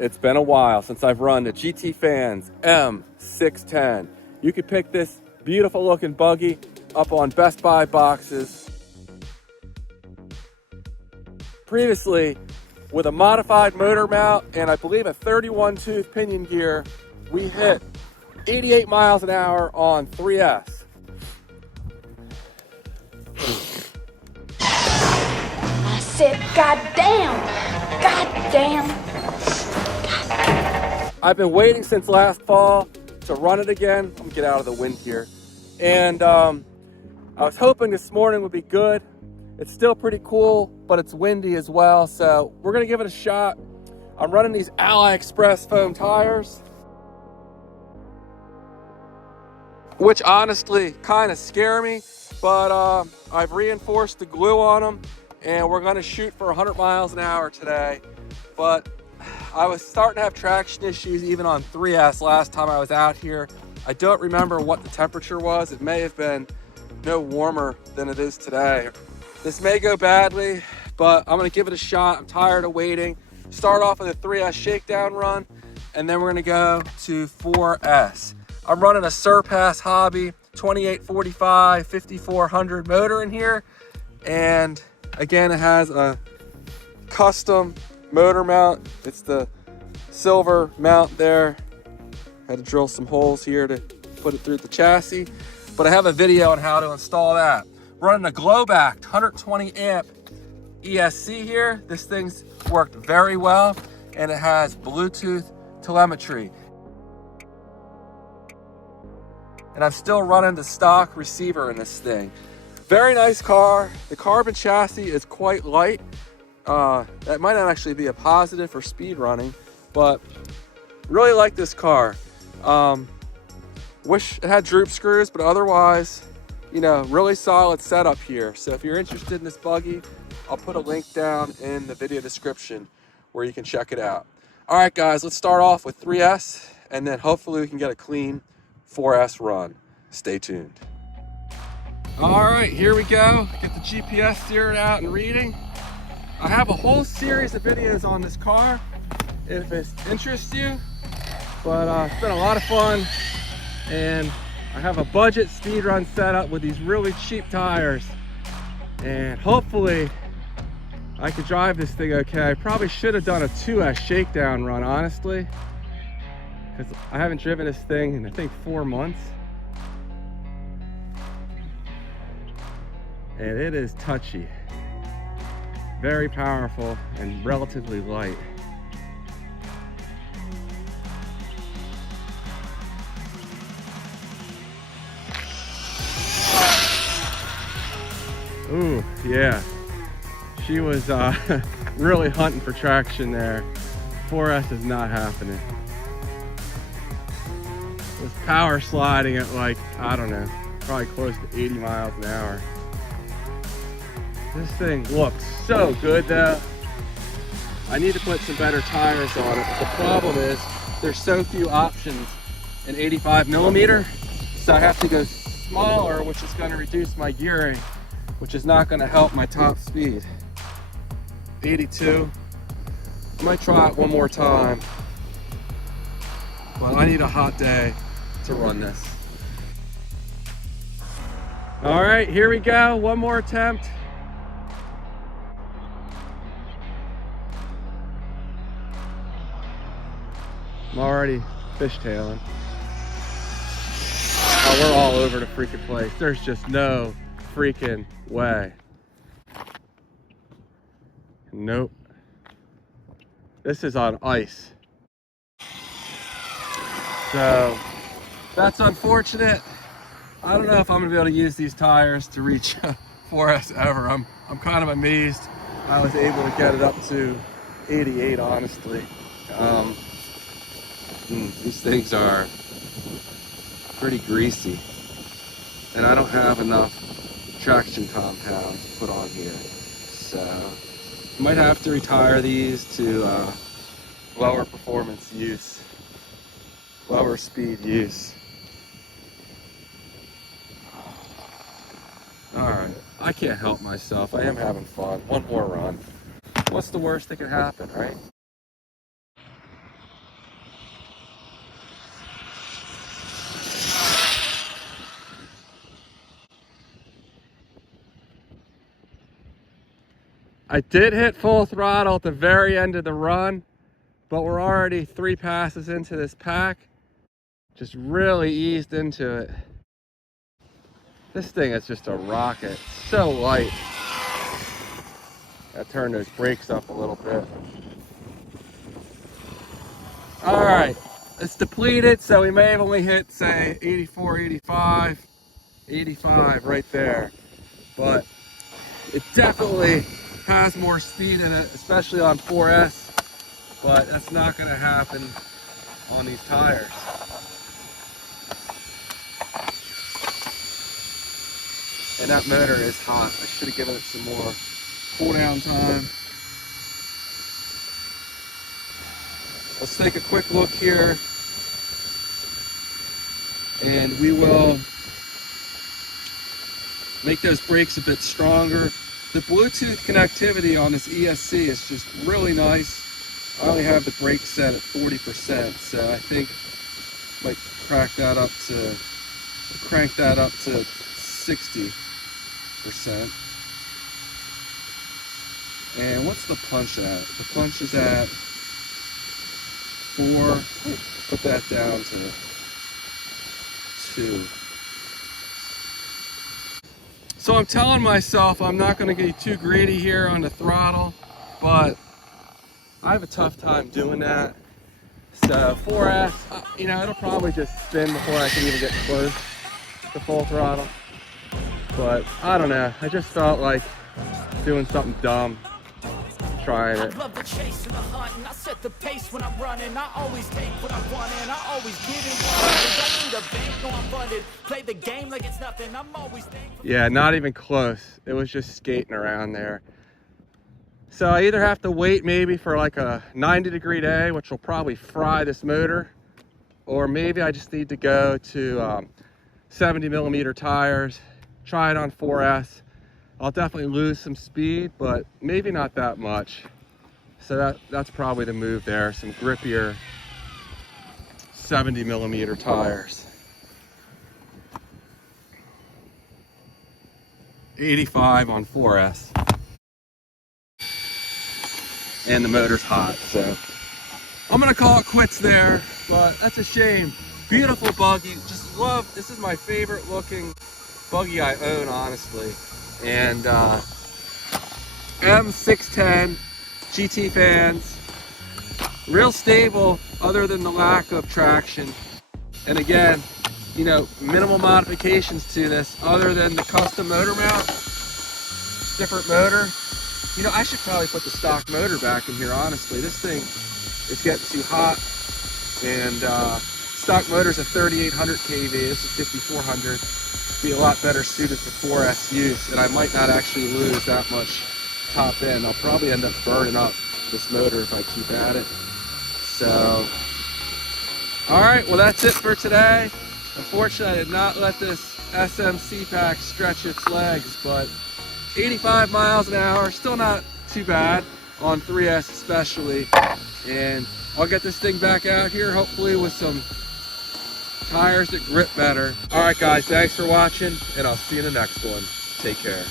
It's been a while since I've run the GT Fans M610. You could pick this beautiful looking buggy up on Best Buy boxes. Previously, with a modified motor mount and I believe a 31 tooth pinion gear, we hit 88 miles an hour on 3S. I said, goddamn. I've been waiting since last fall to run it again. Let me get out of the wind here. And I was hoping this morning would be good. It's still pretty cool, but it's windy as well. So we're gonna give it a shot. I'm running these Ally Express foam tires, which honestly kind of scare me, but I've reinforced the glue on them and we're gonna shoot for 100 miles an hour today. But I was starting to have traction issues even on 3S last time I was out here. I don't remember what the temperature was. It may have been no warmer than it is today. This may go badly, but I'm gonna give it a shot. I'm tired of waiting. Start off with a 3S shakedown run, and then we're gonna go to 4S. I'm running a Surpass Hobby 2845 5400 motor in here. And again, it has a custom motor mount. It's the silver mount there. Had to drill some holes here to put it through the chassis, but I have a video on how to install that. Running a glow-backed 120 amp ESC here. This thing's worked very well, and it has Bluetooth telemetry. And I'm still running the stock receiver in this thing. Very nice car. The carbon chassis is quite light. That might not actually be a positive for speed running, but really like this car. Wish it had droop screws, but otherwise, you know, really solid setup here. So if you're interested in this buggy, I'll put a link down in the video description where you can check it out. All right, guys, let's start off with 3S, and then hopefully we can get a clean 4S run. Stay tuned. All right, here we go. Get the GPS steered out and reading. I have a whole series of videos on this car if it interests you, but it's been a lot of fun, and I have a budget speed run set up with these really cheap tires, and hopefully I could drive this thing okay. I probably should have done a 2S shakedown run, honestly, because I haven't driven this thing in I think 4 months, and it is touchy. Very powerful and relatively light. Ooh, yeah. She was really hunting for traction there. 4S is not happening. It was power sliding at like, I don't know, probably close to 80 miles an hour. This thing looks so good though. I need to put some better tires on it. The problem is there's so few options in 85 millimeter. So I have to go smaller, which is going to reduce my gearing, which is not going to help my top speed. 82. I might try it one more time. But I need a hot day to run this. All right, here we go. One more attempt. I'm already fishtailing. Oh, we're all over the freaking place. There's just no freaking way. Nope. This is on ice. So that's unfortunate. I don't know if I'm gonna be able to use these tires to reach 4S ever. I'm kind of amazed I was able to get it up to 88, honestly. These things are pretty greasy, and I don't have enough traction compound to put on here, so I might have to retire these to lower performance use, lower speed use. All right, I can't help myself. I am having fun. One more run. What's the worst that could happen, right? I did hit full throttle at the very end of the run, but we're already 3 passes into this pack. Just really eased into it. This thing is just a rocket. So light. Gotta turn those brakes up a little bit. All right, it's depleted, so we may have only hit, say, 84, 85, 85 right there. But it definitely has more speed in it, especially on 4S, but that's not gonna happen on these tires. And that motor is hot. I should have given it some more cool down time. Let's take a quick look here, and we will make those brakes a bit stronger. The Bluetooth connectivity on this ESC is just really nice. I only have the brake set at 40%, so I think I might crank that up to 60%. And what's the punch at? The punch is at 4. Put that down to 2. So I'm telling myself I'm not going to get too greedy here on the throttle, but I have a tough time doing that. So 4S, it'll probably just spin before I can even get close to full throttle. But I don't know, I just felt like doing something dumb, trying it. Love the chase and the hunt, and I set the pace when I'm running. I always take what I want, and I always give it. Don't need a bank, no, I'm funded. Play the game like it's nothing. I'm always thankful. Yeah, not even close. It was just skating around there. So I either have to wait maybe for like a 90-degree day, which will probably fry this motor, or maybe I just need to go to 70mm tires, try it on 4S. I'll definitely lose some speed, but maybe not that much. So that's probably the move there, some grippier 70mm tires. 85 on 4S. And the motor's hot, so I'm gonna call it quits there, but that's a shame. Beautiful buggy, just love, this is my favorite looking buggy I own, honestly. And M610 GT fans, real stable other than the lack of traction. And again, minimal modifications to this other than the custom motor mount, different motor. I should probably put the stock motor back in here, honestly. This thing is getting too hot, and stock motor's a 3800 kV, this is 5400. Be a lot better suited for 4S use, and I might not actually lose that much top end. I'll probably end up burning up this motor if I keep at it. So, all right, well that's it for today. Unfortunately, I did not let this SMC pack stretch its legs, but 85 miles an hour, still not too bad on 3S especially. And I'll get this thing back out here, hopefully with some tires that grip better. All right, guys, thanks for watching, and I'll see you in the next one. Take care.